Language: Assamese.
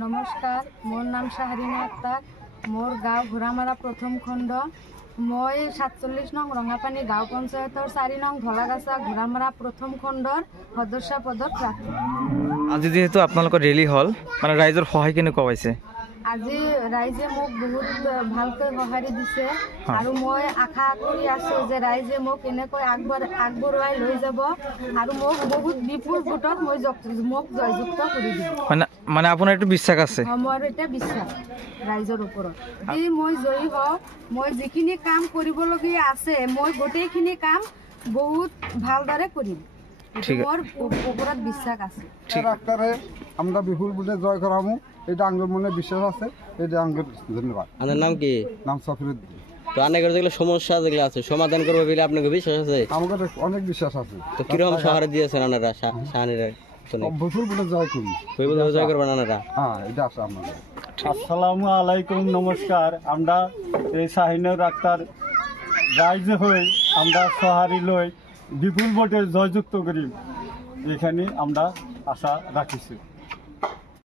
নমস্কাৰ, মোৰ নাম শাহৰিনা আক্তাৰ। মোৰ গাঁও ঘোঁৰামাৰা প্ৰথম খণ্ড। মই 47 নং ৰঙাপানী গাঁও পঞ্চায়তৰ 4 নং ধলাগাছা ঘোঁৰামাৰা প্ৰথম খণ্ডৰ সদস্য পদত প্ৰাৰ্থী। আজি যেহেতু আপোনালোকৰ ৰেলী হ'ল, মানে ৰাইজৰ সহায় কেনেকুৱা পাইছে? আজি ৰাইজে মোক বহুত ভালকৈ সঁহাৰি দিছে আৰু মই আশা কৰি আছোঁ যে ৰাইজে মোক এনেকৈ আগবঢ়াই লৈ যাব আৰু মোক বহুত বিপুল ভোটত মোক জয়যুক্ত কৰি দিব। মানে আপোনাৰ এইটো বিশ্বাস আছে? মোৰ এটা বিশ্বাস ৰাইজৰ ওপৰত। যদি মই জয়ী হওঁ, মই যিখিনি কাম কৰিবলগীয়া আছে মই গোটেইখিনি কাম বহুত ভালদৰে কৰিম। মোৰ ওপৰত বিশ্বাস আছে। ডাক্তারে আমরা বিপুল ভোটে জয় করামু, এটা আঙ্গুর মনে বিশ্বাস আছে। এটা আঙ্গুর ধন্যবাদ। আপনার নাম কি? নাম সফিরুদ্দিন। তো অনেকের যেগুলো সমস্যা যেগুলো আছে সমাধান করবে বলে আপনাকে বিশ্বাস আছে? আমাদের অনেক বিশ্বাস আছে। তো কিরকম সহায় দিয়েছেন আপনারা শাহানিরা? বিপুল ভোটে জয় করি। জয় করবেন আপনারা? হ্যাঁ, এটা আছে আমাদের। আসসালামু আলাইকুম, নমস্কার। আমরা এই শাহিনুর আক্তার রাইজ হয়ে আমরা সহারি লই বিপুল ভোটে জয়যুক্ত করি, এখানে আমরা আশা রাখিছি।